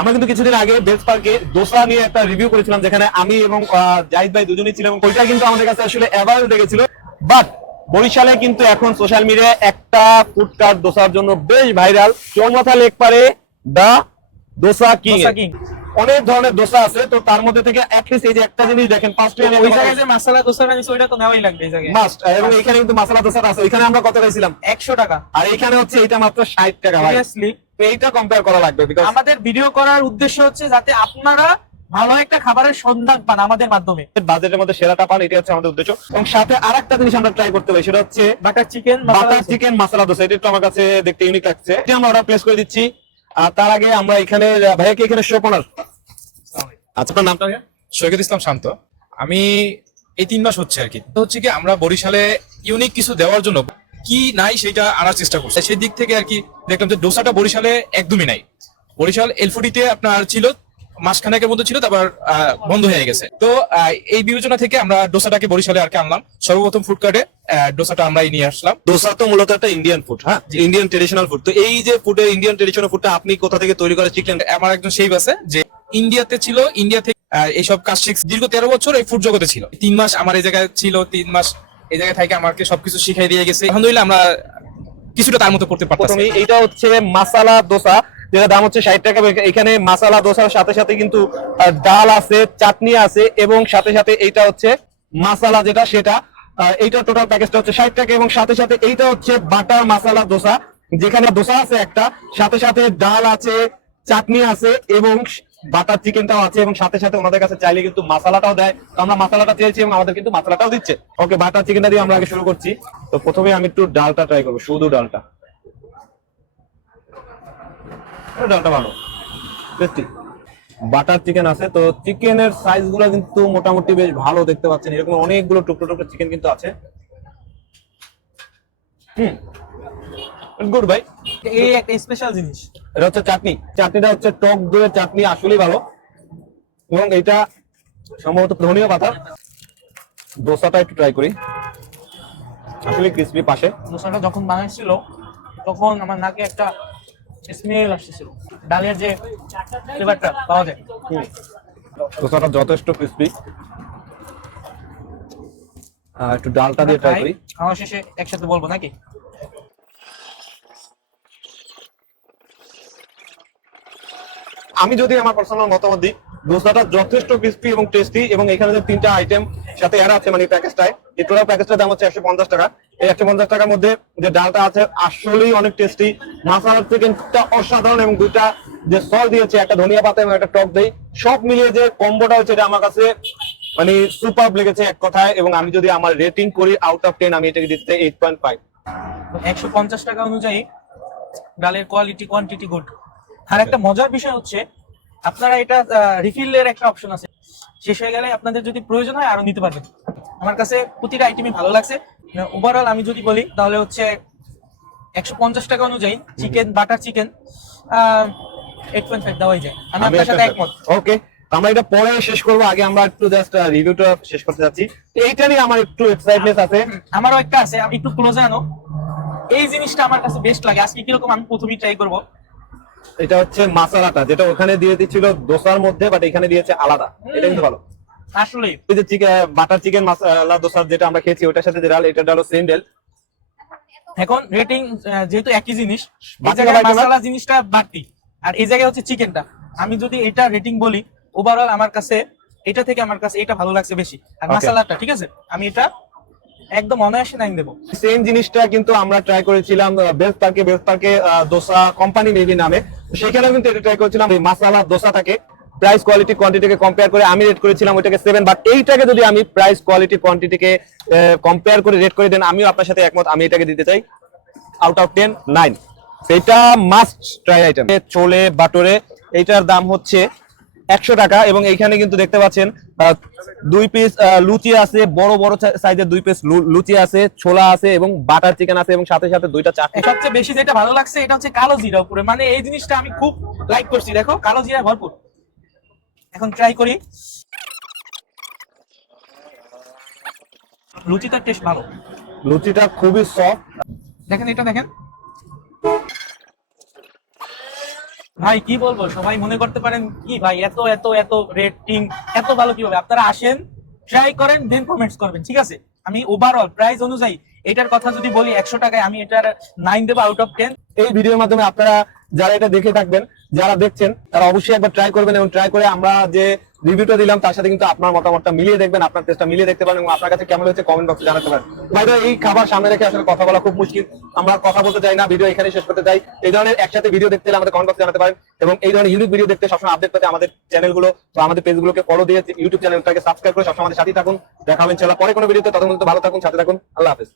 আমরা কিন্তু কিছুদিন আগে বেস্ট পার্কে দোসা নিয়ে একটা রিভিউ করেছিলাম, যেখানে আমি এবং জাহিদ ভাই দুজনেই ছিলাম। ওইটা কিন্তু আমাদের কাছে আসলে অ্যাভারেজ লেগেছিল। বাট বরিশালে কিন্তু এখন সোশ্যাল মিডিয়ায় একটা ফুডকার্ট দোসার জন্য বেশ ভাইরাল, চৌমাথা লেক পারে দা দোসা কিং। অনেক ধরনের দোসা আছে, তো তার মধ্যে থেকে অ্যাটলিস্ট এই যে একটা জিনিস দেখেন, ফার্স্টে ওই জায়গায় যে মশলা দোসাটা নিছি ওইটা তো নেওয়াই লাগবে এই জায়গায় মাস্ট। এবং এখানে কিন্তু মশলা দোসাটা আছে, এখানে আমরা কত পাইছিলাম 100 টাকা, আর এখানে হচ্ছে এটা মাত্র 60 টাকা। ভাই সিরিয়াসলি তো এইটা কম্পেয়ার করা লাগবে, বিকজ আমাদের ভিডিও করার উদ্দেশ্য হচ্ছে যাতে আপনারা ভালো একটা খাবারের সন্ধান পান আমাদের মাধ্যমে, বাজেটের মধ্যে সেরাটা পান, এটা হচ্ছে আমাদের উদ্দেশ্য। এবং সাথে আরেকটা জিনিস আমরা ট্রাই করতে পারি, সেটা হচ্ছে বাটার চিকেন মশলা দোসা। এটা একটু আমার কাছে দেখতে ইউনিক লাগছে, এটা আমরা অর্ডার প্লেস করে দিচ্ছি। আর তার আগে আমরা এখানে ভাইয়া কি এখানে শপ ওনার? আচ্ছা, আপনার নামটা? সৈকত ইসলাম শান্ত। আমি এই 3 মাস হচ্ছে আর কি, তো হচ্ছে কি আমরা বরিশালে ইউনিক কিছু দেওয়ার জন্য কি নাই সেটা আনার চেষ্টা করছি। সেই দিক থেকে আর কি দেখলাম যে ডোসাটা বরিশালে একদমই নাই। বরিশাল এলফুডিতে আপনার ছিল, মাসখানেকের মধ্যে ছিল, তারপর বন্ধ হয়ে গেছে। তো এই বিবেচনা থেকে আমরা ডোসাটাকে বরিশালে আর কি আনলাম। সর্বপ্রথম ফুড কার্টে ডোসাটা আমরাই নিয়ে আসলাম। দোসা তো মূলত একটা ইন্ডিয়ান ফুড, হ্যাঁ, ইন্ডিয়ান ট্রেডিশনাল ফুড। তো এই যে ফুডের ইন্ডিয়ান ট্রেডিশনাল ফুডটা আপনি কোথা থেকে তৈরি করে শিখলেন? আমার একজন শেফ আছে যে ইন্ডিয়াতে ছিল, ইন্ডিয়া থেকে এইসব কাজ শিখছে। দীর্ঘ 13 বছর এই ফুড জগতে ছিল। 3 মাস আমার এই জায়গায় ছিল, 3 মাস এই জায়গায় থেকে আমাকে সবকিছু শিখাই দিয়ে গেছে। আলহামদুলিল্লাহ আমরা কিছুটা তার মতো করতে পারতাম। প্রথমে এইটা হচ্ছে মাসালা দোসা, যেটা দাম হচ্ছে 60 টাকা। এখানে মাসালা দোসার সাথে সাথে কিন্তু ডাল আছে, চাটনি আছে, এবং সাথে সাথে এইটা হচ্ছে মাসালা যেটা সেটা। এইটা টোটাল প্যাকেজটা হচ্ছে 60 টাকা। এবং সাথে সাথে এইটা হচ্ছে বাটার মাসালা দোসা, যেখানে দোসা আছে একটা, সাথে সাথে ডাল আছে, চাটনি আছে, এবং বাটার চিকেনটাও আছে, এবং সাথে সাথে ওনাদের কাছে চাইলে কিন্তু মশলাটাও দেয়। তো আমরা মশলাটা চেয়েছি এবং আমাদের কিন্তু মশলাটাও দিচ্ছে। ওকে, বাটার চিকেনটা দিয়ে আমরা আগে শুরু করছি। তো প্রথমে আমি একটু ডালটা ট্রাই করবো, শুধু ডালটা। ডালটা ভালো, টেস্টি। বাটার চিকেন আছে, তো চিকেনের সাইজ গুলো কিন্তু মোটামুটি বেশ ভালো দেখতে পাচ্ছেন। এরকম অনেকগুলো টুকরো টুকরো চিকেন কিন্তু আছে। গুড ভাই। এই একটা স্পেশাল জিনিস, এটা হচ্ছে চাটনি। চাটনিটা হচ্ছে টক দইয়ের চাটনি, আসলেই ভালো। এবং এটা সম্ভবত ধনিয়া পাতা। দোসাটা একটু ট্রাই করি, আসলে ক্রিসপি পাশে। দোসাটা যখন বানাইছিল তখন আমার নাকে একটা স্মেল আসতেছিল, ডালের যে ফ্লেভারটা পাওয়া যায়। দোসাটা যথেষ্ট ক্রিসপি। একটু ডালটা দিয়ে ট্রাই করি। খাওয়া শেষে একসাথে বলবো নাকি? আমি যদি আমার পার্সোনাল মতামত দিই, দোসাটা যথেষ্ট ক্রিসপি এবং টেস্টি। এবং এখানে যে 3টা আইটেম সাথে এর আছে, মানে প্যাকেজটায়, এই টোটাল প্যাকেজটার দাম হচ্ছে 150 টাকা। এই 150 টাকার মধ্যে যে ডালটা আছে আসলেই অনেক টেস্টি। মাসালার চিকেনটা অসাধারণ, এবং 2টা যে সস দিয়েছে, একটা ধনিয়া পাতা এবং একটা টক দই, সব মিলিয়ে যে কম্বোটা হচ্ছে, এটা আমার কাছে মানে সুপার লেগেছে এক কথায়। এবং আমি যদি আমার রেটিং করি আউট অফ 10, আমি এটাকে দিতে 8.5। 150 টাকা অনুযায়ী ডালের কোয়ালিটি কোয়ান্টিটি গুড। আর একটা মজার বিষয় হচ্ছে আপনারা এটা রিফিলের একটা অপশন আছে, শেষ হয়ে গেলে আপনাদের যদি প্রয়োজন হয় আরো নিতে পারবেন। আমার কাছে প্রতিটা আইটেমই ভালো লাগছে। ওভারঅল আমি যদি বলি তাহলে হচ্ছে 150 টাকা অনুযায়ী চিকেন, বাটার চিকেন 8.5 দেওয়াই যায়। আমি আপনার সাথে একমত। ওকে, আমরা এটা পরে শেষ করবো, আগে আমরা একটু জাস্ট রিভিউটা শেষ করতে যাচ্ছি। এইটা নিয়ে আমার একটু এক্সাইটমেন্ট আছে। আমারও একটা আছে, আমি একটু ক্লোজে আনো। এই জিনিসটা আমার কাছে বেস্ট লাগে। আজকে কিরকম আমি প্রথমেই ট্রাই করবো। এটা হচ্ছে মাসালাটা, যেটা ওখানে দিয়ে দিচ্ছিল দোসার মধ্যে, বাট এখানে দিয়েছে আলাদা। এটা কিন্তু ভালো। আসলে এই যে বাটার চিকেন মাসালা দোসা যেটা আমরা খেয়েছি, ওটার সাথে যে ডাল, এটা হলো সেম ডাল। এখন রেটিং যেহেতু একই জিনিস, এই বাকি জায়গায় সবাই মশলা জিনিসটা বাড়তি, আর এই জায়গায় হচ্ছে চিকেনটা। আমি যদি এটা রেটিং বলি, ওভারঅল আমার কাছে এটা থেকে আমার কাছে এটা ভালো লাগছে বেশি। আর Okay. মশলাটা ঠিক আছে, আমি এটা একদম অনায়াসে 9 দেবো। সেম জিনিসটা কিন্তু আমরা ট্রাই করেছিলাম বেস্ট পার্কে দোসা কোম্পানি মেবি নামে। সেখানেও কিন্তু এটা ট্রাই করেছিলাম। এই মাসালা দোসাটাকে প্রাইস কোয়ালিটি কোয়ান্টিটিকে কম্পেয়ার করে আমি রেট করেছিলাম ওইটাকে 7, বাট এইটাকে যদি আমি প্রাইস কোয়ালিটি কোয়ান্টিটিকে কম্পেয়ার করে রেট করে দেন, আমিও আপনার সাথে একমত। আমি এটাকে দিতে চাই আউট অফ 10 9। এটা মাস্ট ট্রাই আইটেম। ছোলে বাটোরে, এইটার দাম হচ্ছে 100 টাকা। এবং এইখানে কিন্তু দেখতে পাচ্ছেন 2 পিস লুচি আছে, বড় বড় সাইজের 2 পিস লুচি আছে, ছোলা আছে, এবং বাটার চিকেন আছে, এবং সাথে সাথে 2টা চাটনি। সবচেয়ে বেশি যেটা ভালো লাগছে এটা হচ্ছে কালো জিরা উপরে, মানে এই জিনিসটা আমি খুব লাইক করছি। দেখো কালো জিরা ভরপুর। এখন ট্রাই করি। লুচিটার টেস্ট ভালো, লুচিটা খুবই সফট। দেখেন এটা দেখেন, ভাই কি বলবো, সবাই মনে করতে পারেন কি ভাই এত এত এত রেটিং এত ভালো কিভাবে। আপনারা আসেন, ট্রাই করেন, দেন কমেন্টস করবেন, ঠিক আছে? আমি ওভারঅল প্রাইস অনুযায়ী এটার কথা যদি বলি 100 টাকায় আমি এটার 9 দেবো আউট অফ 10। এই ভিডিওর মাধ্যমে আপনারা যারা এটা দেখে থাকবেন, যারা দেখছেন, তারা অবশ্যই একবার ট্রাই করবেন এবং ট্রাই করে আমরা যে রিভিউটা দিলাম তার সাথে কিন্তু আপনার মতামতটা মিলিয়ে দেখবেন, আপনার টেস্টটা মিলিয়ে দেখতে পারেন এবং আপনার কাছে কেমন হচ্ছে কমেন্ট বক্সে জানাতে পারেন। বাইরে এই খাবার সামনে রেখে আসলে কথা বলা খুব মুশকিল, আমরা কথা বলতে চাই না, ভিডিও এখানে শেষ করতে চাই। এই ধরনের একসাথে ভিডিও দেখতে হলে আমাদের কমেন্ট বক্সে জানাতে পারেন এবং এই ধরনের ইউনিক ভিডিও দেখতে সবসময় আপডেট পেতে আমাদের চ্যানেলগুলো বা আমাদের পেজগুলোকে ফলো দিয়ে ইউটিউব চ্যানেলটাকে সাবস্ক্রাইব করে সবসময় আমাদের সাথেই থাকুন। দেখা হবে ইনশাআল্লাহ পরে কোনো ভিডিওতে। ততক্ষণ পর্যন্ত ভালো থাকুন, সাথে থাকুন। আল্লাহ হাফেজ।